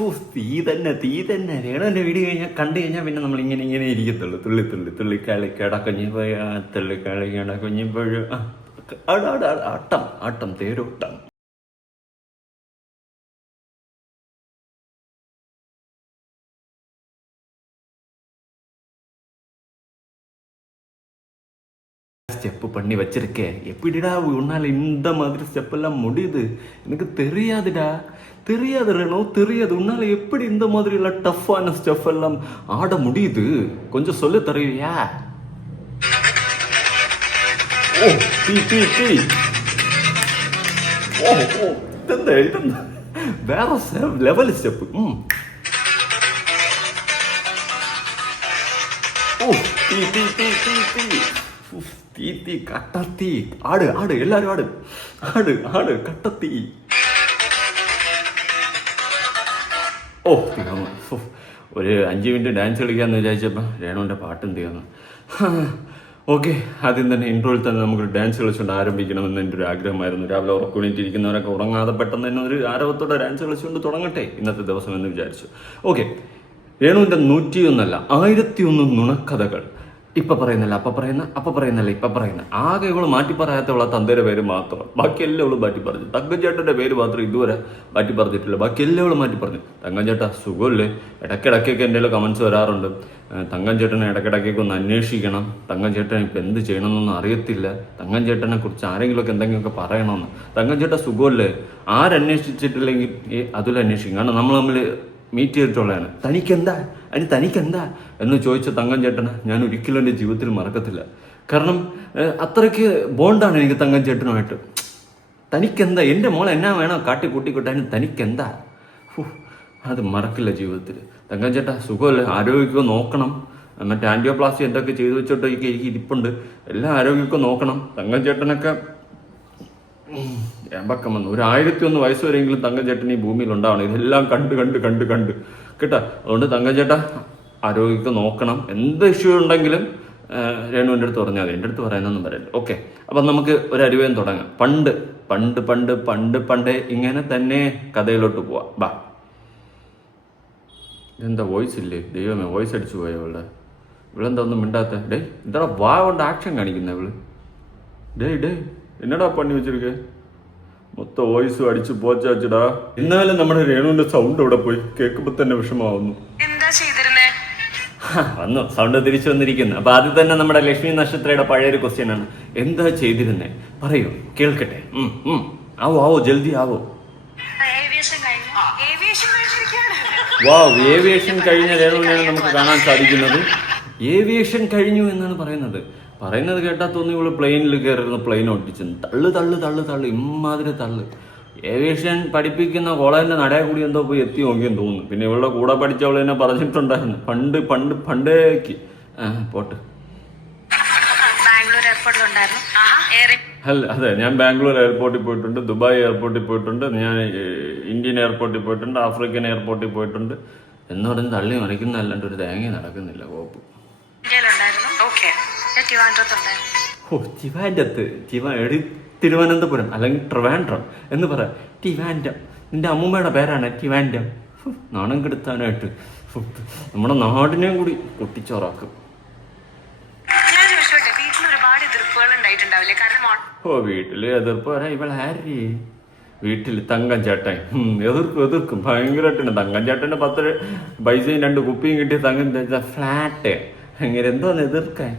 തീ തന്നെ രേണുവിൻ്റെ വീഡിയോ കണ്ടു കഴിഞ്ഞാൽ പിന്നെ നമ്മൾ ഇങ്ങനെ ഇരിക്കത്തുള്ളൂ. തുള്ളി കളി കിടക്കുഞ്ഞി പോയി തുള്ളി കളി കിടക്കുഞ്ഞിപ്പോഴും ആട്ടം തേരോട്ടം. ஸ்டெப்பு பண்ணி வச்சிருக்கேன். எப்படிடா உன்னால இந்த மாதிரி ஸ்டெப் எல்லாம் முடியுது? எனக்கு தெரியாதுடா, தெரியாது ரேணு, தெரியாது. உன்னால எப்படி இந்த மாதிரி எல்லாம் டஃப்பான ஸ்டெப் எல்லாம் ஆட முடியுது? கொஞ்சம் சொல்லி தருவியா? ஓ தீ ஓ ഇതെന്താ വേറെ ലെവൽ സ്റ്റെപ്പ്. ഓ തീ കട്ടത്തീ. ആട് എല്ലാരും ആട് കട്ടത്തീ. ഓ തീർന്നു. ഒരു 5 മിനിറ്റ് ഡാൻസ് കളിക്കാമെന്ന് വിചാരിച്ചപ്പോൾ രേണുവിൻ്റെ പാട്ടും തീർന്നു. ഓക്കെ, ആദ്യം തന്നെ ഇൻട്രോയിൽ തന്നെ നമുക്ക് ഡാൻസ് കളിച്ചുകൊണ്ട് ആരംഭിക്കണമെന്ന് എൻ്റെ ഒരു ആഗ്രഹമായിരുന്നു. രാവിലെ ഉറക്കുണിട്ടിരിക്കുന്നവരൊക്കെ ഉറങ്ങാതെ പെട്ടെന്ന് തന്നെ ഒരു ആരവത്തോടെ ഡാൻസ് കളിച്ചുകൊണ്ട് തുടങ്ങട്ടെ ഇന്നത്തെ ദിവസം എന്ന് വിചാരിച്ചു. ഓക്കെ, രേണുവിൻ്റെ 101 1001 നുണക്കഥകൾ. ഇപ്പം പറയുന്നില്ല അപ്പം പറയുന്നില്ല ഇപ്പം പറയുന്ന ആകെ ഇവള് മാറ്റി പറയാത്തുള്ള തന്തയുടെ പേര് മാത്രം. ബാക്കി എല്ലാം ഇവള് മാറ്റി പറഞ്ഞു. തങ്കഞ്ചേട്ടൻ്റെ പേര് മാത്രം ഇതുവരെ മാറ്റി പറഞ്ഞിട്ടില്ല. ബാക്കി എല്ലാം ഇവള് മാറ്റി പറഞ്ഞു. തങ്കഞ്ചേട്ടാ സുഖമല്ലേ? ഇടയ്ക്കിടയ്ക്കൊക്കെ എൻ്റെ കമൻസ് വരാറുണ്ട്. തങ്കഞ്ചേട്ടനെ ഇടയ്ക്കിടയ്ക്കൊക്കെ ഒന്ന് അന്വേഷിക്കണം, തങ്കഞ്ചേട്ടൻ ഇപ്പം എന്ത് ചെയ്യണമെന്നൊന്നും അറിയത്തില്ല, തങ്കഞ്ചേട്ടനെ കുറിച്ച് ആരെങ്കിലുമൊക്കെ എന്തെങ്കിലുമൊക്കെ പറയണമെന്ന്. തങ്കഞ്ചേട്ടാ സുഖമല്ലേ? ആരന്വേഷിച്ചിട്ടില്ലെങ്കിൽ അതിലന്വേഷിക്കും. കാരണം നമ്മൾ തമ്മിൽ മീറ്റ് ചെയ്തിട്ടുള്ളതാണ്. തനിക്കെന്താ എന്ന് ചോദിച്ച തങ്കഞ്ചേട്ടനെ ഞാൻ ഒരിക്കലും എൻ്റെ ജീവിതത്തിൽ മറക്കത്തില്ല. കാരണം അത്രയ്ക്ക് ബോണ്ടാണ് എനിക്ക് തങ്കഞ്ചേട്ടനുമായിട്ട്. തനിക്കെന്താ? എൻ്റെ മോൾ എന്നാ വേണോ കാട്ടിക്കൂട്ടിക്കൊട്ടാൻ, തനിക്കെന്താ? അത് മറക്കില്ല ജീവിതത്തിൽ. തങ്കഞ്ചേട്ടാ സുഖമല്ലേ? ആരോഗ്യമൊക്കെ നോക്കണം. മറ്റേ ആൻറ്റിയോപ്ലാസ്റ്റി എന്തൊക്കെ ചെയ്തു വെച്ചോട്ടൊക്കെ എനിക്ക് ഇരിപ്പുണ്ട്. എല്ലാം ആരോഗ്യമൊക്കെ നോക്കണം. തങ്കഞ്ചേട്ടനൊക്കെ എമ്പക്കം വന്നു. ഒരു 1001 വയസ്സ് വരെയെങ്കിലും തങ്കഞ്ചേട്ടൻ ഈ ഭൂമിയിൽ ഉണ്ടാവണം. ഇതെല്ലാം കണ്ട് കേട്ടാ. അതുകൊണ്ട് തങ്കഞ്ചേട്ടാ ആരോഗ്യമൊക്കെ നോക്കണം. എന്ത് ഇഷ്യൂ ഉണ്ടെങ്കിലും രേണുവിൻ്റെ അടുത്ത് പറഞ്ഞാൽ മതി. എൻ്റെ അടുത്ത് പറയാനൊന്നും പറയല്ല. ഓക്കെ, അപ്പം നമുക്ക് ഒരു അരുവേം തുടങ്ങാം. പണ്ട് ഇങ്ങനെ തന്നെ കഥയിലോട്ട് പോവാം. ബാ. എന്താ വോയിസ് ഇല്ലേ? ദൈവമേ, വോയിസ് അടിച്ചു പോയ ഇവളെന്താ ഒന്നും മിണ്ടാത്ത? എന്താ വാ കൊണ്ട് ആക്ഷൻ കാണിക്കുന്ന ഇവള്? എന്നടാ പണി വെച്ചിരിക്കേ? മൊത്തം വോയിസും അടിച്ചു പോച്ചാച്ചിടാ. എന്നാലും നമ്മുടെ രേണുവിന്റെ സൗണ്ട് ഇവിടെ പോയി കേൾക്കുമ്പോ തന്നെ വിഷമാവുന്നു. വന്നു സൗണ്ട് തിരിച്ചു വന്നിരിക്കുന്നു. അപ്പൊ ആദ്യം തന്നെ നമ്മുടെ ലക്ഷ്മി നക്ഷത്രയുടെ പഴയൊരു ക്വസ്റ്റ്യൻ ആണ്. എന്താ ചെയ്തിരുന്നേ? പറയൂ, കേൾക്കട്ടെ. ആവോ ജൽദി ആവോ. ഏവിയേഷൻ കഴിഞ്ഞ രേണുവിനെയാണ് നമുക്ക് കാണാൻ സാധിക്കുന്നത്. ഏവിയേഷൻ കഴിഞ്ഞു എന്നാണ് പറയുന്നത് കേട്ടാ തോന്നി ഇവള് പ്ലെയിനിൽ കയറിയിരുന്ന പ്ലെയിൻ ഒട്ടിച്ചു തള്ളു ഇമ്മാതിരി തള്ളു. ഏവിയേഷൻ പഠിപ്പിക്കുന്ന കോളേജിന്റെ നടയെ കൂടി എന്തോ പോയി എത്തി നോക്കിയെന്ന് തോന്നുന്നു. പിന്നെ ഇവളുടെ കൂടെ പഠിച്ചവൾ തന്നെ പറഞ്ഞിട്ടുണ്ടായിരുന്നു പണ്ടേക്ക്. പോട്ട്. അതെ, ഞാൻ ബാംഗ്ലൂർ എയർപോർട്ടിൽ പോയിട്ടുണ്ട്, ദുബായ് എയർപോർട്ടിൽ പോയിട്ടുണ്ട്, ഞാൻ ഇന്ത്യൻ എയർപോർട്ടിൽ പോയിട്ടുണ്ട്, ആഫ്രിക്കൻ എയർപോർട്ടിൽ പോയിട്ടുണ്ട്. എന്ന് പറഞ്ഞ് തള്ളി മറിക്കുന്ന അല്ലാണ്ട് ഒരു തേങ്ങ നടക്കുന്നില്ല. കോപ്പ്. തിരുവനന്തപുരം അല്ലെങ്കിൽ ട്രിവാൻഡ്രം എന്ന് പറയാം. ടിവാൻഡം നിന്റെ അമ്മൂമ്മയുടെ പേരാണ് ടിവാൻഡം. നാണം കെടുത്താനായിട്ട് നമ്മുടെ നാടിനെയും കൂടി പൊട്ടിച്ചോറാക്കും. വീട്ടില് എതിർപ്പ് പറയാം. ഇവളാരി വീട്ടിൽ തങ്കഞ്ചേട്ടൻ എതിർക്കും ഭയങ്കരമായിട്ടുണ്ട്. തങ്കഞ്ചേട്ടൻ്റെ 10 പൈസയും 2 കുപ്പിയും കിട്ടിയ തങ്കഞ്ചേട്ടൻ ഫ്ലാറ്റ് അങ്ങനെ എന്തോന്ന് എതിർക്കാൻ.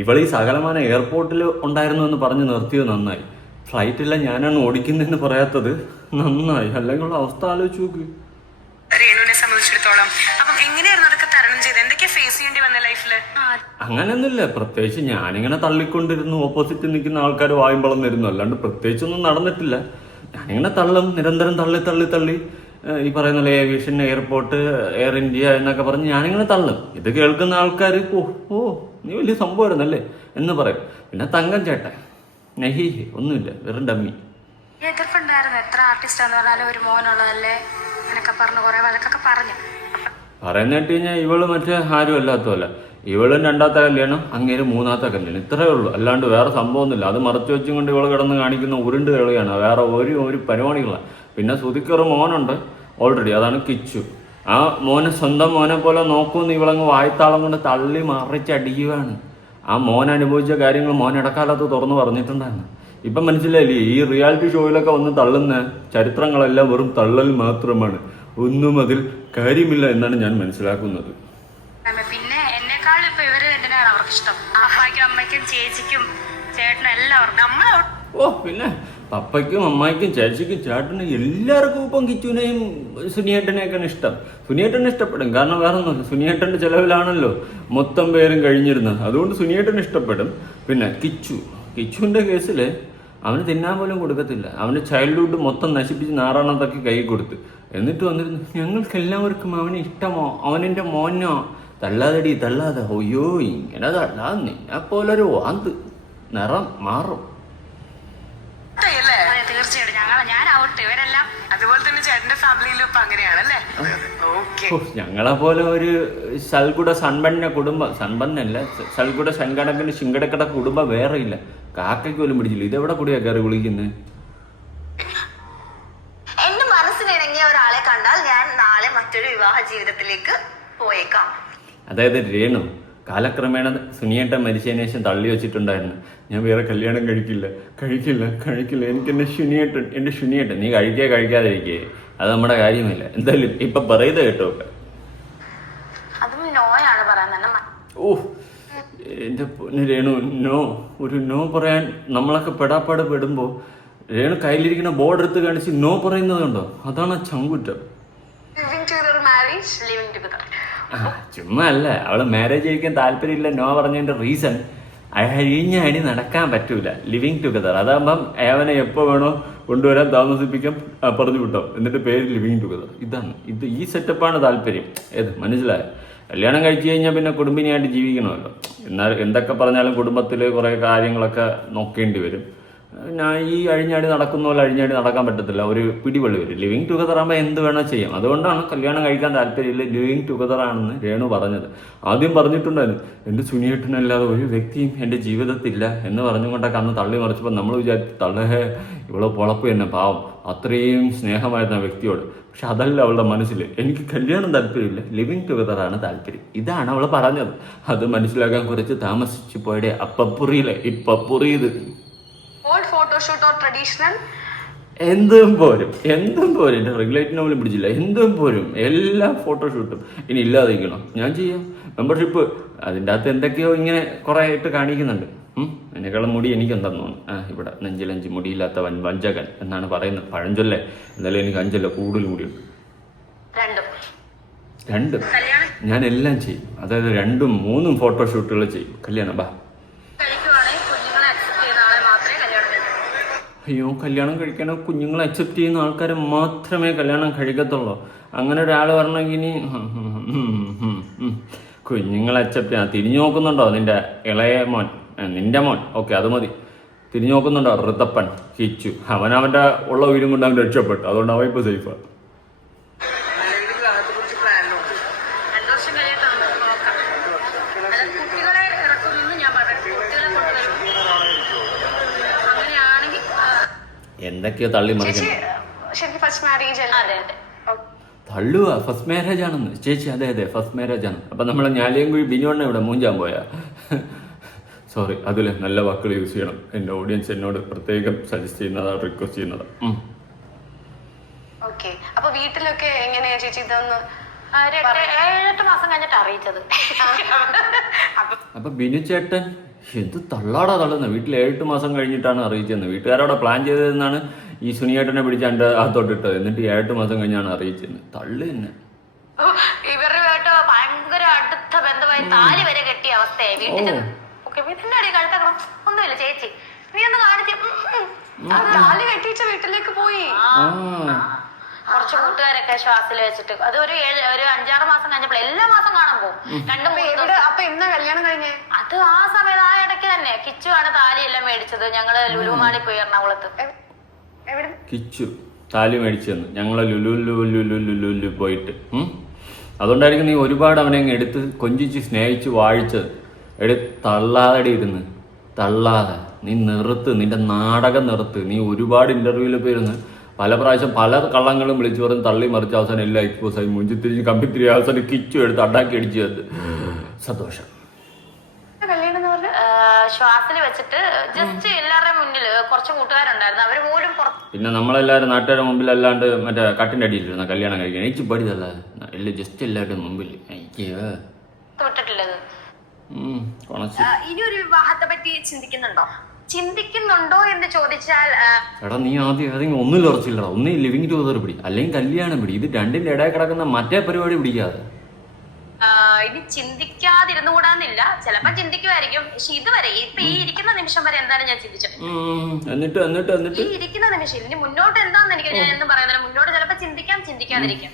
ഇവളീ സകലമാന എയർപോർട്ടിൽ ഉണ്ടായിരുന്നു എന്ന് പറഞ്ഞ് നിർത്തിയത് നന്നായി. ഫ്ലൈറ്റില്ല ഞാനാണ് ഓടിക്കുന്നതെന്ന് പറയാത്തത് നന്നായി. അല്ലെങ്കിൽ ഉള്ള അവസ്ഥ ആലോചിച്ച് നോക്ക്. രേണുവിനെ സംബന്ധിച്ചിടത്തോളം അപ്പം എങ്ങനെയായിരുന്നു അതൊക്കെ തരണം ചെയ്ത്? എന്തൊക്കെ ഫേസ് ചെയ്യേണ്ടി വന്ന ലൈഫില്? അങ്ങനെയൊന്നുമില്ല. പ്രത്യേകിച്ച് ഞാനിങ്ങനെ തള്ളിക്കൊണ്ടിരുന്നു, ഓപ്പോസിറ്റ് നിൽക്കുന്ന ആൾക്കാർ വായും വളർന്നിരുന്നു. അല്ലാണ്ട് പ്രത്യേകിച്ചൊന്നും നടന്നിട്ടില്ല. ഞാനിങ്ങനെ നിരന്തരം തള്ളി ഈ പറയുന്ന ഏവിയേഷൻ, എയർപോർട്ട്, എയർ ഇന്ത്യ എന്നൊക്കെ പറഞ്ഞ് ഞാനിങ്ങനെ തള്ളും. ഇത് കേൾക്കുന്ന ആൾക്കാർ ഓ നീ വലിയ സംഭവമായിരുന്നല്ലേ എന്ന് പറയും. പിന്നെ തങ്കഞ്ചേട്ടൻ നെഹി ഒന്നുമില്ല, വെറും ഡമ്മി. എതിർപ്പുണ്ടായിരുന്നു. എത്ര ആർട്ടിസ്റ്റ് എന്ന് പറഞ്ഞാലും ഒരു മോനുള്ളതല്ലേ എന്നൊക്കെ പറഞ്ഞു കുറെ വഴക്കൊക്കെ പറഞ്ഞു. പറയുന്ന കേട്ട് കഴിഞ്ഞാൽ ഇവള് മറ്റേ ആരും അല്ലാത്തല്ല. ഇവളും രണ്ടാമത്തെ കല്യാണം, അങ്ങേര് മൂന്നാമത്തെ കല്യാണം, ഇത്രയേ ഉള്ളൂ. അല്ലാണ്ട് വേറെ സംഭവമൊന്നുമില്ല. അത് മറച്ചു വെച്ചും കൊണ്ട് ഇവള് കിടന്ന് കാണിക്കുന്ന ഉരുണ്ട് കളിയാണ്, വേറെ ഒരു പരിപാടികളാണ്. പിന്നെ സുധിക്കൊരു മോനുണ്ട് ഓൾറെഡി, അതാണ് കിച്ചു. ആ മോനെ സ്വന്തം മോനെ പോലെ നോക്കുമെന്ന് ഇവളങ്ങ് വായ്ത്താളം കൊണ്ട് തള്ളി മറിച്ചടിക്കുകയാണ്. ആ മോൻ അനുഭവിച്ച കാര്യങ്ങൾ മോൻ ഇടക്കാലത്ത് തുറന്നു പറഞ്ഞിട്ടുണ്ടായിരുന്നു. ഇപ്പം മനസ്സിലായില്ലേ, ഈ റിയാലിറ്റി ഷോയിലൊക്കെ വന്ന് തള്ളുന്ന ചരിത്രങ്ങളെല്ലാം വെറും തള്ളൽ മാത്രമാണ്, ഒന്നും അതിൽ കാര്യമില്ല എന്നാണ് ഞാൻ മനസ്സിലാക്കുന്നത്. പിന്നെ എന്നെക്കാളും ഇപ്പൊ ഇവര് എന്തിനാണ് അവർക്ക് ഇഷ്ടം? അപ്പായ്ക്കും അമ്മയ്ക്കും ചേച്ചിക്കും ചേട്ടനും എല്ലാവർക്കും ഓ പിന്നെ പപ്പയ്ക്കും അമ്മായിക്കും ചേച്ചിക്കും ചേട്ടനും എല്ലാവർക്കും ഇപ്പം കിച്ചുവിനെയും സുനിയേട്ടനെയൊക്കെയാണ് ഇഷ്ടം. സുനിയേട്ടനെ ഇഷ്ടപ്പെടും, കാരണം വേറെ ഒന്നുമില്ല, സുനിയേട്ടൻ്റെ ചിലവിലാണല്ലോ മൊത്തം പേരും കഴിഞ്ഞിരുന്നത്, അതുകൊണ്ട് സുനിയേട്ടന് ഇഷ്ടപ്പെടും. പിന്നെ കിച്ചുവിൻ്റെ കേസിൽ അവന് തിന്നാൻ പോലും കൊടുക്കത്തില്ല. അവൻ്റെ ചൈൽഡ്ഹുഡ് മൊത്തം നശിപ്പിച്ച് നാറാണത്തൊക്കെ കൈ കൊടുത്ത്, എന്നിട്ട് വന്നിരുന്നു ഞങ്ങൾക്ക് എല്ലാവർക്കും അവനെ ഇഷ്ടമോ, അവനെൻ്റെ മോനോ, തള്ളാതെ ഒയ്യോ ഇങ്ങനെ തള്ളാതെ നിന്നെ പോലൊരു വാന്ത് നിറം മാറും. തീർച്ചയായിട്ടും ഞാൻ ഔട്ട്, ഇവരെല്ലാം അതുപോലെ തന്നെ ചേട്ടന്റെ ഫാമിലിയിലും ഇപ്പൊ അങ്ങനെയാണല്ലേ? ഞങ്ങളെ പോലെ ഒരു സൽഗുഡ സൺബണ്ണ കുടുംബം, സൺബണ്ണല്ല സൽഗുഡ ശങ്കടക്കിന് ശിങ്കടക്കട കുടുംബം വേറെ ഇല്ല. കാക്കയ്ക്ക് പോലും പിടിച്ചില്ല. ഇതെവിടെ കൂടിയാ കയറി വിളിക്കുന്നത്? എന്റെ മനസ്സിനിണങ്ങിയ ഒരാളെ കണ്ടാൽ ഞാൻ നാളെ മറ്റൊരു വിവാഹ ജീവിതത്തിലേക്ക് പോയേക്കാം. അതായത് രേണു കാലക്രമേണ സുനിയേട്ടൻ മരിച്ചതിന് ശേഷം തള്ളി വെച്ചിട്ടുണ്ടായിരുന്നു, ഞാൻ വേറെ കല്യാണം കഴിക്കില്ല. എനിക്ക് എൻ്റെ ശുനിയേട്ടൻ നീ കഴിക്കാതിരിക്കേ, അത് നമ്മുടെ കാര്യമില്ല. എന്തായാലും ഇപ്പൊ പറയുന്നത് കേട്ടോ. അതും നോയാണ് പറയുന്നത്. ഓ എൻ്റെ പൊന്ന് രേണു, ഒരു നോ പറയാൻ നമ്മളൊക്കെ പെടാപ്പാട് പെടുമ്പോൾ രേണു കയ്യിലിരിക്കുന്ന ബോർഡ് എടുത്ത് കാണിച്ച് നോ പറയുന്നതുണ്ടോ, അതാണ് ചങ്കുറ്റം. ചുമ്മാ അല്ല, അവള് മാരേജ് കഴിക്കാൻ താല്പര്യമില്ല നോ പറഞ്ഞതിന്റെ റീസൺ അഴിഞ്ഞടി നടക്കാൻ പറ്റൂല, ലിവിങ് ടുഗദർ. അതാകുമ്പം അവനെ എപ്പോൾ വേണോ കൊണ്ടുവരാൻ താമസിപ്പിക്കാൻ പറഞ്ഞു വിട്ടോ, എന്നിട്ട് പേര് ലിവിങ് ടുഗദർ. ഈ സെറ്റപ്പാണ് താല്പര്യം. മനസ്സിലായോ? കല്യാണം കഴിച്ചു കഴിഞ്ഞാൽ പിന്നെ കുടുംബിനിയായിട്ട് ജീവിക്കണമല്ലോ. എന്നാൽ എന്തൊക്കെ പറഞ്ഞാലും കുടുംബത്തിൽ കുറേ കാര്യങ്ങളൊക്കെ നോക്കേണ്ടി വരും. ഞാൻ ഈ അഴിഞ്ഞാടി നടക്കുന്ന പോലെ അഴിഞ്ഞാടി നടക്കാൻ പറ്റത്തില്ല, ഒരു പിടിവള്ളി വരും. ലിവിങ് ടുഗദർ ആകുമ്പോൾ എന്ത് വേണേൽ ചെയ്യാം. അതുകൊണ്ടാണ് കല്യാണം കഴിക്കാൻ താല്പര്യമില്ല, ലിവിങ് ടുഗദർ ആണെന്ന് രേണു പറഞ്ഞത്. ആദ്യം പറഞ്ഞിട്ടുണ്ടായിരുന്നു എൻ്റെ സുനിയേട്ടനല്ലാതെ ഒരു വ്യക്തിയും എൻ്റെ ജീവിതത്തിലില്ല എന്ന് പറഞ്ഞുകൊണ്ടൊക്കെ അന്ന് തള്ളി മറിച്ചപ്പോൾ നമ്മൾ വിചാരിച്ചു തള്ളഹേ ഇവള് പൊളപ്പ് തന്നെ, പാവം, അത്രയും സ്നേഹമായിരുന്ന വ്യക്തിയോട്. പക്ഷെ അതല്ല അവളുടെ മനസ്സിൽ, എനിക്ക് കല്യാണം താല്പര്യമില്ല, ലിവിങ് ടുഗദർ ആണ് താല്പര്യം. ഇതാണ് അവൾ പറഞ്ഞത്. അത് മനസ്സിലാക്കാൻ കുറച്ച് താമസിച്ചു പോയുടെ അപ്പപ്പുറിയിലെ ഇപ്പപ്പുറിയത്. ഫോട്ടോഷൂട്ട് ഓർ ട്രഡീഷണൽ എന്തും പോരും. എൻ്റെ റെഗുലേറ്റിനെ പോലും പിടിച്ചില്ല. എന്തും പോരും, എല്ലാ ഫോട്ടോഷൂട്ടും. ഇനി ഇല്ലാതിരിക്കണം, ഞാൻ ചെയ്യാം. മെമ്പർഷിപ്പ് അതിൻ്റെ അകത്ത് എന്തൊക്കെയോ ഇങ്ങനെ കുറേ ആയിട്ട് കാണിക്കുന്നുണ്ട്. എന്നെക്കാളും മുടി എനിക്കെന്താന്ന് തോന്നുന്നു. ഇവിടെ നെഞ്ചിലഞ്ച് മുടിയില്ലാത്ത വഞ്ചകൻ എന്നാണ് പറയുന്നത്, പഴഞ്ചൊല്ലേ. എന്തായാലും എനിക്ക് അഞ്ചല്ല കൂടുതൽ മുടിയുണ്ട്. രണ്ടും ഞാൻ എല്ലാം ചെയ്യും. അതായത് 2ഉം 3ഉം ഫോട്ടോഷൂട്ടുകൾ ചെയ്യും. കല്യാണം ബാ. അയ്യോ, കല്യാണം കഴിക്കണ കുഞ്ഞുങ്ങളെ അക്സെപ്റ്റ് ചെയ്യുന്ന ആൾക്കാരെ മാത്രമേ കല്യാണം കഴിക്കത്തുള്ളൂ. അങ്ങനെ ഒരാൾ പറഞ്ഞെങ്കിൽ ഇനി കുഞ്ഞുങ്ങളെ അക്സെപ്റ്റ് ചെയ്യാൻ തിരിഞ്ഞു നോക്കുന്നുണ്ടോ നിന്റെ ഇളയ മോൻ, നിന്റെ മോൻ? ഓക്കെ, അത് മതി. തിരിഞ്ഞു നോക്കുന്നുണ്ടോ ഋതപ്പൻ കിച്ചു? അവനവൻ്റെ ഉള്ള വീടും കൊണ്ട് അവൻ രക്ഷപ്പെട്ടു, അതുകൊണ്ട് അവൻ ഇപ്പോൾ സേഫാണ്. എന്തൊക്കെയോ തള്ളി മറിക്കണം. തള്ളുക ഫസ്റ്റ് മാരേജ് ആണെന്ന് ചേച്ചി. അതെ ഫസ്റ്റ് മാരേജ് ആണ്. അപ്പം നമ്മളെ ഞാലിയൻകുഴി ബിനുവണ്ണ ഇവിടെ മൂഞ്ചാൻ പോയാ. സോറി, അതിൽ നല്ല വാക്കുകൾ യൂസ് ചെയ്യണം. എൻ്റെ ഓഡിയൻസ് എന്നോട് പ്രത്യേകം സജസ്റ്റ് ചെയ്യുന്നതാണ്, റിക്വസ്റ്റ് ചെയ്യുന്നത്. അപ്പൊ വീട്ടിലൊക്കെ എങ്ങനെയാ ചേച്ചി ഇതൊന്ന് 7-8 മാസം കഴിഞ്ഞിട്ട് അറിയിച്ചത്? അപ്പൊ ബിനു ചേട്ടൻ എന്ത് തള്ളാടാ തള്ളുന്നത്? വീട്ടിൽ 7 മാസം കഴിഞ്ഞിട്ടാണ് അറിയിച്ചത്. വീട്ടുകാരോടെ പ്ലാൻ ചെയ്തതെന്നാണ് ഈ സുനിയേട്ടനെ പിടിച്ച് എൻ്റെ അകത്തോട്ടിട്ടത്. എന്നിട്ട് 7 മാസം കഴിഞ്ഞാണ് അറിയിച്ചത്. തള്ളു തന്നെ. ഇവരുടെ കേട്ടോ ഭയങ്കര അടുത്ത ബന്ധമായി താലി വരെ കെട്ടിയ അവസ്ഥയായി. വീട്ടിന്റെ അടി കഴുത്തക്കണം ഒന്നുമില്ല ചേച്ചി, നീ ഒന്ന് കാണിച്ചു. താലി കെട്ടിച്ച വീട്ടിലേക്ക് പോയി. കുറച്ച് കൂട്ടുകാരൊക്കെ ശ്വാസിൽ വെച്ചിട്ട് അത് ഒരു 5-6 മാസം കഴിഞ്ഞപ്പോൾ എല്ലാ മാസം കാണാൻ പോകും. 2-3 അപ്പൊ എന്നാ കല്യാണം കഴിഞ്ഞേ? അത് ആ സമയത്ത് ആ ഇടയ്ക്ക് തന്നെ കിച്ചുവാണ് താലി എല്ലാം മേടിച്ചത്. ഞങ്ങള് ലുലുമാളി പോയി എറണാകുളത്ത്. കിച്ചു താലി മേടിച്ചു തന്നു. ഞങ്ങള് ലുലു പോയിട്ട് അതുകൊണ്ടായിരിക്കും നീ ഒരുപാട് അവനെ അങ്ങ് എടുത്ത് കൊഞ്ചിച്ച് സ്നേഹിച്ച് വാഴിച്ചത്. തള്ളാതെ ഇരുന്ന് തള്ളാതെ നീ നിർത്ത്, നിന്റെ നാടകം നിർത്ത്. നീ ഒരുപാട് ഇന്റർവ്യൂവിൽ പോയിരുന്ന് പല പ്രാവശ്യം പല കള്ളങ്ങളും വിളിച്ചു പറഞ്ഞ് തള്ളി മറിച്ച് അവസാനം എല്ലാം എക്സ്പോസായി മുഞ്ചി തിരിഞ്ഞ് കമ്പിത്തിരി അവസാനം കിച്ചു എടുത്ത് അണ്ടാക്കി അടിച്ചു തന്നത്. സന്തോഷം. ശ്വാസിൽ വെച്ചിട്ട് ജസ്റ്റ് എല്ലാവരുടെയും മുന്നിൽ കുറച്ച് കൂട്ടുകാരുണ്ടായിരുന്നു, അവര് പോലും പിന്നെ നമ്മളെല്ലാവരും നാട്ടുകാരുടെ മുമ്പിൽ അല്ലാണ്ട് മറ്റേ കട്ടിൻ്റെ അടിയിലിരുന്ന കല്യാണം കഴിക്കാൻ എനിക്ക് പഠിതല്ല എല്ലാം ജസ്റ്റ് എല്ലാവരുടെ മുമ്പിൽ എനിക്ക് വിട്ടിട്ടില്ലത്. ഇനി ഒരു വിവാഹത്തെ പറ്റി ചിന്തിക്കുന്നുണ്ടോ എന്ന് ചോദിച്ചാൽ എടാ നീ ആദ്യം ഏതെങ്കിലും ഒന്നിൽ ഉറച്ചില്ലടാ. ഒന്നേ ലിവിങ് ടുഗദർ പിടി, അല്ലെങ്കിൽ കല്യാണം പിടി. ഇത് രണ്ടിന്റെ ഇടയിൽ കിടക്കുന്ന മറ്റേ പരിപാടി പിടിക്കാതെ. ഇനി ചിന്തിക്കാതിരുന്നുകൂടാന്നില്ല, ചിലപ്പോ ചിന്തിക്കുമായിരിക്കും. പക്ഷെ ഇതുവരെ ഇപ്പൊ ഈ ഇരിക്കുന്ന നിമിഷം വരെ എന്തായാലും ഞാൻ ചിന്തിച്ചിട്ടില്ല. എന്നിട്ട് ഈ ഇരിക്കുന്ന നിമിഷം ഇനി മുന്നോട്ട് എന്താന്ന് എനിക്ക് ഞാൻ എന്നും പറയുന്നില്ല. മുന്നോട്ട് ചിലപ്പോ ചിന്തിക്കാതിരിക്കാം.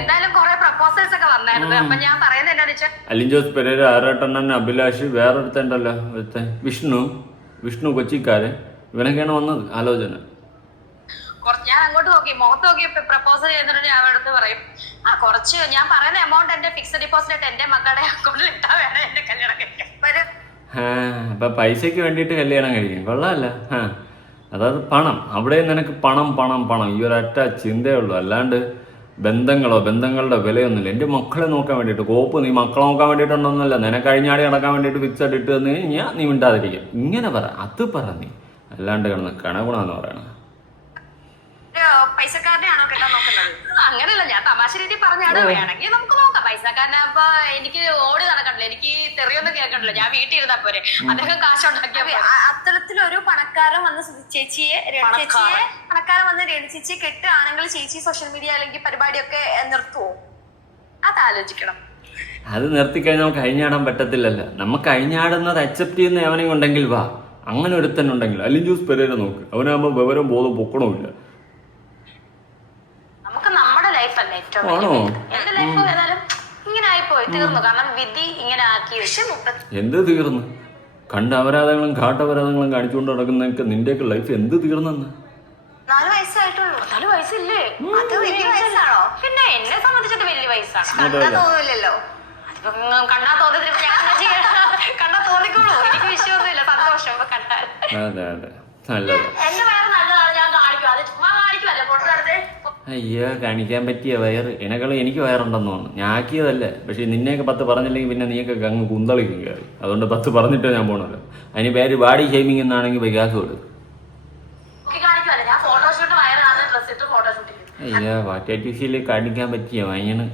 എന്തായാലും കുറെ പ്രപ്പോസൽസ് ഒക്കെ വന്നായിരുന്നു. അപ്പൊ ഞാൻ പറയുന്നത് എന്താന്ന് വെച്ചാൽ അലിൻ ജോസ് പെരേര, ആറാട്ടണ്ണൻ, അഭിലാഷ്, വേറൊരുത്തണ്ടല്ലോ വിഷ്ണു കൊച്ചിക്കാരൻ, ഇവനൊക്കെയാണ് വന്നത് ആലോചന. ഞാൻ അങ്ങോട്ട് നോക്കി മുഖത്ത് നോക്കി പ്രപ്പോസൽ ചെയ്യുന്നുണ്ട്. ഞാൻ അടുത്ത് പറയും കുറച്ച് ഞാൻ പറയുന്ന എമൗണ്ട് എന്റെ ഫിക്സഡ് ഡെപ്പോസിറ്റ് എന്റെ മക്കളുടെ അക്കൗണ്ടിൽ ഇട്ടാ വേണം എന്റെ കല്യാണം കഴിക്കാൻ. അപ്പൊ പൈസക്ക് വേണ്ടിട്ട് കല്യാണം കഴിക്കും, കൊള്ളാമല്ല. അതായത് പണം, അവിടെ നിനക്ക് പണം പണം പണം ഈ ഒരൊറ്റ ചിന്തയേ ഉള്ളൂ. അല്ലാണ്ട് ബന്ധങ്ങളുടെ വിലയൊന്നുമില്ല. എൻ്റെ മക്കളെ നോക്കാൻ വേണ്ടിയിട്ട് കോപ്പ് നീ മക്കളെ നോക്കാൻ വേണ്ടിയിട്ടുണ്ടോന്നല്ല, നിനക്ക് കഴിഞ്ഞാടി നടക്കാൻ വേണ്ടിയിട്ട് ഫിക്സഡ് ഇട്ട് തന്നു കഴിഞ്ഞാൽ നീ മിണ്ടാതിരിക്കുക. ഇങ്ങനെ പറ, അത് പറ നീ. അല്ലാണ്ട് കിടന്ന് കണകുണാന്ന് പറയണ. പൈസക്കാരനെയാണോ കേട്ടാ നോക്കുന്നത്? അങ്ങനെയല്ല, ഞാൻ തമാശ രീതി പറഞ്ഞാണ്. വേണമെങ്കിൽ നമുക്ക് നോക്കാം. പൈസക്കാരനപ്പൊ എനിക്ക് ഓടി നടക്കണ്ടല്ലോ, എനിക്ക് തെറിയൊന്നും കേൾക്കണ്ടല്ലോ, ഞാൻ വീട്ടിൽ ഇരുന്നാ പോരെ. അദ്ദേഹം കാശുണ്ടാക്കിയ അത്തരത്തിലൊരു പണക്കാരൻ വന്ന് രേണു ചേച്ചിയെ കെട്ടുകയാണെങ്കിൽ ചേച്ചി സോഷ്യൽ മീഡിയ അല്ലെങ്കിൽ പരിപാടിയൊക്കെ നിർത്തുവോ? അതാലോചിക്കണം. അത് നിർത്തിക്കഴിഞ്ഞാൽ നമുക്ക് കഴിഞ്ഞാടാൻ പറ്റത്തില്ലല്ലോ. നമുക്ക് കഴിഞ്ഞാടുന്നത് അക്സെപ്റ്റ് ചെയ്യുന്ന എവനെയും ഉണ്ടെങ്കിൽ വാ. അങ്ങനെ ഒരുത്തനുണ്ടെങ്കിൽ അലിൻ ജോസ് പെരേര നോക്ക്, അവനാകുമ്പോൾ വിവരം ബോധം പൊക്കണമില്ല. നമുക്ക് നമ്മുടെ ലൈഫ് അല്ലേ ഏറ്റവും ആണോ? എന്റെ ലൈഫ് ഏതായാലും ഇങ്ങനെ ആയിപ്പോയി, തീർന്നു. കാരണം വിധി ഇങ്ങനെ ആക്കി. എന്ത് തീർന്നു? കണ്ട അപരാധങ്ങളും കാട്ടപരാധങ്ങളും കാണിച്ചുകൊണ്ട് നടക്കുന്നതൊക്കെ നിന്റെയൊക്കെ ലൈഫ് എന്ത് തീർന്നെന്ന്? 4 വയസ്സായിട്ടുള്ളൂ. 4 വയസ്സില്ലേ? അത് വലിയ വയസ്സാണോ? പിന്നെ എന്നെ സംബന്ധിച്ചത് വലിയ വയസ്സാണ്. കണ്ടാ തോന്നില്ലല്ലോ. കണ്ടാ തോന്നിട്ട് ഞാൻ കണ്ടാ തോന്നിക്കോളൂ. എനിക്ക് വിഷയമൊന്നുമില്ല. സന്തോഷം കണ്ടാൽ. അതെ നല്ലത്. എന്റെ വയറ് നല്ലതാണ്, ഞാൻ കാണിക്കും. അത് ചുമ്മാ കാണിക്കുമല്ലേ പൊട്ടടുത്ത്. അയ്യോ, കാണിക്കാൻ പറ്റിയ വയറ് എനക്കളും എനിക്ക് വയറുണ്ടെന്ന് തോന്നുന്നു. ഞാൻ ആക്കിയതല്ലേ. പക്ഷെ നിന്നെയൊക്കെ 10 പറഞ്ഞില്ലെങ്കിൽ പിന്നെ നീയൊക്കെ അങ്ങ് കുന്തളിക്കും കയറി. അതുകൊണ്ട് 10 പറഞ്ഞിട്ടേ ഞാൻ പോണല്ലോ. അതിന് പേര് ബാഡി ഷെയ്മിങ് എന്നാണെങ്കിൽ വികാസം കൊടുക്കും. അയ്യോ, വാറ്റാറ്റിഷ്യയിൽ കാണിക്കാൻ പറ്റിയ വയണ്.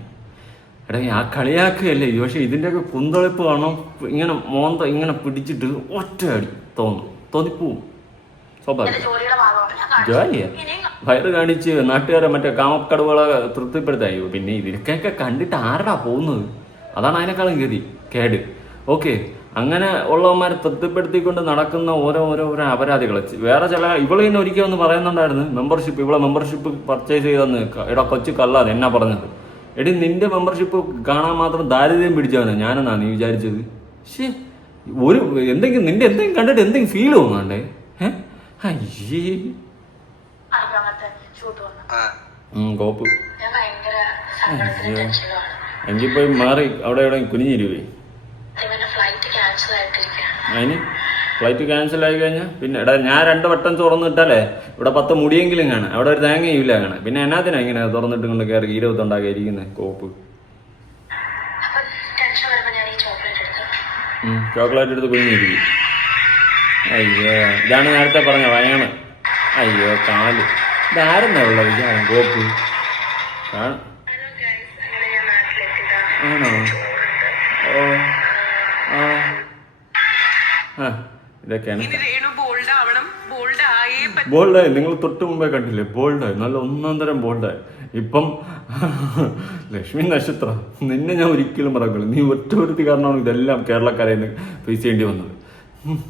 എടാ ആ കളിയാക്കുകയല്ലേ ഇത്. പക്ഷെ ഇതിൻ്റെയൊക്കെ കുന്തളിപ്പ് കാണും. ഇങ്ങനെ മോന്ത ഇങ്ങനെ പിടിച്ചിട്ട് ഒറ്റ അടി തോന്നിപ്പോവും. സ്വാഭാവികം ജോലിയാ. വയറ് കാണിച്ച് നാട്ടുകാരെ മറ്റേ കാമക്കടവുകളെ തൃപ്തിപ്പെടുത്തായി. പിന്നെ ഇതിനൊക്കെ കണ്ടിട്ട് ആരടാ പോകുന്നത്? അതാണ് അതിനേക്കാളും കേട്. ഓക്കെ, അങ്ങനെ ഉള്ളവന്മാരെ തൃപ്തിപ്പെടുത്തിക്കൊണ്ട് നടക്കുന്ന ഓരോ അപരാധികൾ. വേറെ ചില ഇവള് തന്നെ ഒരിക്കൽ ഒന്ന് പറയുന്നുണ്ടായിരുന്നു, ഇവളെ മെമ്പർഷിപ്പ് പർച്ചേസ് ചെയ്തെന്ന്. എടാ കൊച്ചു കള്ളാതെ എന്നാ പറഞ്ഞത്? എടി നിന്റെ മെമ്പർഷിപ്പ് കാണാൻ മാത്രം ദാരിദ്ര്യം പിടിച്ചവനാ ഞാനെന്നാ നീ വിചാരിച്ചത്? ശേ, നിന്റെ എന്തെങ്കിലും കണ്ടിട്ട് എന്തെങ്കിലും ഫീൽ തോന്നാണ്ടേ? കോപ്പ് എങ്കിൽ പോയി മാറി അവിടെ എവിടെ കുനിഞ്ഞിരുവേ. അതിന് ഫ്ലൈറ്റ് ക്യാൻസൽ ആയി കഴിഞ്ഞാൽ പിന്നെ എടാ ഞാൻ 2 വട്ടം തുറന്നിട്ടല്ലേ ഇവിടെ 10 മുടിയെങ്കിലും കാണാം. അവിടെ ഒരു തേങ്ങയില്ല കാണാം. പിന്നെ എന്നാത്തിനാ ഇങ്ങനെ തുറന്നിട്ട് കൊണ്ട് കയറി ഈരവത്തുണ്ടാക്കിയിരിക്കുന്നത് കോപ്പ്? ചോക്ലേറ്റ് എടുത്ത് കുഞ്ഞിരിക്കും. അയ്യോ, ഇതാണ് നേരത്തെ പറഞ്ഞ വയാണ്. അയ്യോ കാല്, ഇതാരെന്നാ ഉള്ള വിചാരം കോപ്പ്? ആണോ? ഓ ഇതൊക്കെയാണ് ബോൾഡായി. നിങ്ങൾ തൊട്ട് മുമ്പേ കണ്ടില്ലേ? ബോൾഡായി, നല്ല 1 തരം ബോൾഡായി. ഇപ്പം ലക്ഷ്മി നക്ഷത്രം, നിന്നെ ഞാൻ ഒരിക്കലും മറക്കില്ല. നീ ഒറ്റ കാരണമാണ് ഇതെല്ലാം കേരളക്കാരെ ഫേസ് ചെയ്യേണ്ടി വന്നത്.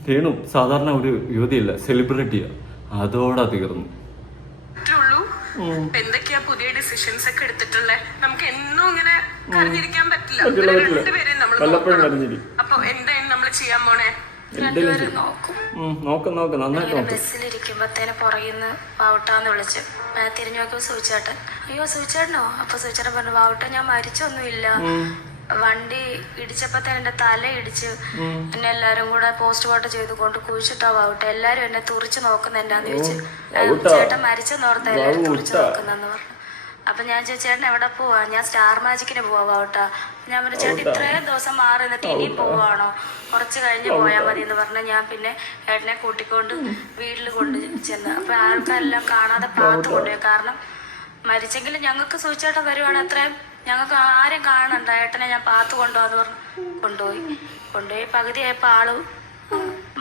രേണു സാധാരണ ഒരു യുവതിയല്ല, സെലിബ്രിറ്റിയാ. അതോടെ തീർന്നു. എന്തൊക്കെയാ പുതിയ ഡിസിഷൻസ് ഒക്കെ എടുത്തിട്ടുള്ളത്? നമുക്ക് എന്നും ഇങ്ങനെ കരഞ്ഞിരിക്കാൻ പറ്റില്ല. രണ്ടുപേരെയും നമ്മൾ വല്ലപ്പോഴും കരഞ്ഞിരി. അപ്പൊ എന്തായാലും നമ്മൾ ചെയ്യാൻ പോണേ? രണ്ടുപേരും നോക്കും. നോക്കാം നന്നായിട്ട് ഇങ്ങനെ നോക്കും. ബസ്സിലിരിക്കുമ്പത്തേനെ പുറകിന്ന് വാവുട്ടാന്ന് വിളിച്ചു. ഞാൻ തിരിഞ്ഞു നോക്കിയപ്പോ സൂചേട്ടൻ. അയ്യോ സൂചേട്ടനോ? അപ്പൊ സൂചേട്ടൻ പറഞ്ഞു, വാവുട്ട ഞാൻ മരിച്ചൊന്നുമില്ല, വണ്ടി ഇടിച്ചപ്പത്തേന് എന്റെ തല ഇടിച്ച് എന്നെ എല്ലാരും കൂടെ പോസ്റ്റ്മോർട്ടം ചെയ്ത് കൊണ്ട് കുഴിച്ചിട്ടാ വാവുട്ട. എല്ലാരും എന്നെ തുറിച്ച് നോക്കുന്ന എന്നാന്ന് ചോദിച്ചു. ചേട്ടൻ മരിച്ചെന്നോർത്ത എല്ലാരും തുറിച്ച് നോക്കുന്നെന്ന് പറഞ്ഞു. അപ്പൊ ഞാൻ ചോദിച്ചു, ചേട്ടൻ എവിടെ പോവാ? ഞാൻ സ്റ്റാർ മാജിക്കിന് പോവാ കേട്ടാ. ഞാൻ പറഞ്ഞു, ചേട്ടൻ ഇത്രയും ദിവസം മാറി നിന്നിട്ട് ഇനിയും പോവാണോ? കുറച്ച് കഴിഞ്ഞ് പോയാൽ മതി എന്ന് പറഞ്ഞു. ഞാൻ പിന്നെ ഏട്ടനെ കൂട്ടിക്കൊണ്ട് വീട്ടിൽ കൊണ്ട് ചെന്ന്. അപ്പൊ ആൾക്കാരെല്ലാം കാണാതെ പാത്ത് കൊണ്ടുപോയി. കാരണം മരിച്ചെങ്കിലും ഞങ്ങൾക്ക് സൂചിച്ചേട്ടൻ വരുവാണ്, അത്രയും ഞങ്ങൾക്ക് ആരും കാണണ്ട. ഏട്ടനെ ഞാൻ പാത്ത് കൊണ്ടുപോകാന്ന് പറഞ്ഞു കൊണ്ടുപോയി പകുതിയായപ്പോൾ ആള്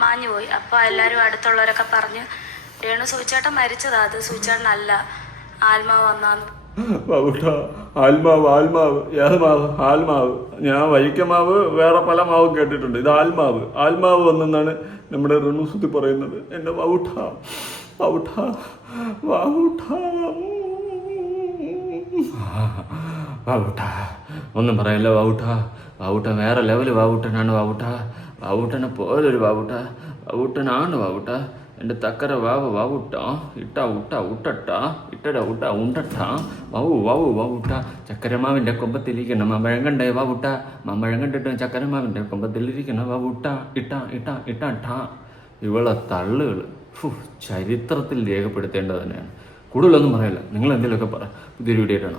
മാഞ്ഞു പോയി. അപ്പൊ എല്ലാരും അടുത്തുള്ളവരൊക്കെ പറഞ്ഞ് രേണു സൂചിച്ചേട്ടൻ മരിച്ചതാ, അത് സൂചിച്ചേട്ടനല്ല, ആത്മാവ് വന്നാന്ന്. ആത്മാവ് ഏത് മാവ്? ആൽമാവ്. ഞാൻ വൈക്കമാവ് വേറെ പല മാവും കേട്ടിട്ടുണ്ട്. ഇത് ആൽമാവ് വന്നെന്നാണ് നമ്മുടെ റെണുസുത്തി പറയുന്നത്. എന്റെ വാവുട്ട ഒന്നും പറയല്ല. വാവുട്ട വേറെ ലെവല് വാവുട്ടനാണ്. വാവുട്ടനെ പോലൊരു വാവുട്ടനാണ് വാവുട്ട. എൻ്റെ തക്കര വാവുട്ട ഇട്ടട ഉണ്ടട്ട വാവുട്ട. ചക്കരമാവിൻ്റെ കൊമ്പത്തിലിരിക്കണം മമ്പഴം കണ്ടേ വാവുട്ട. മമ്പഴം കണ്ടിട്ട് ചക്കരമാവിൻ്റെ കൊമ്പത്തിലിരിക്കണം വാവുട്ട ഇട്ട. ഇവളെ തള്ളുകൾ ചരിത്രത്തിൽ രേഖപ്പെടുത്തേണ്ടത് തന്നെയാണ്. കൂടുതലൊന്നും പറയല്ല. നിങ്ങൾ എന്തെങ്കിലുമൊക്കെ പറ. പുതിയൊരു വീഡിയോ ആണ്.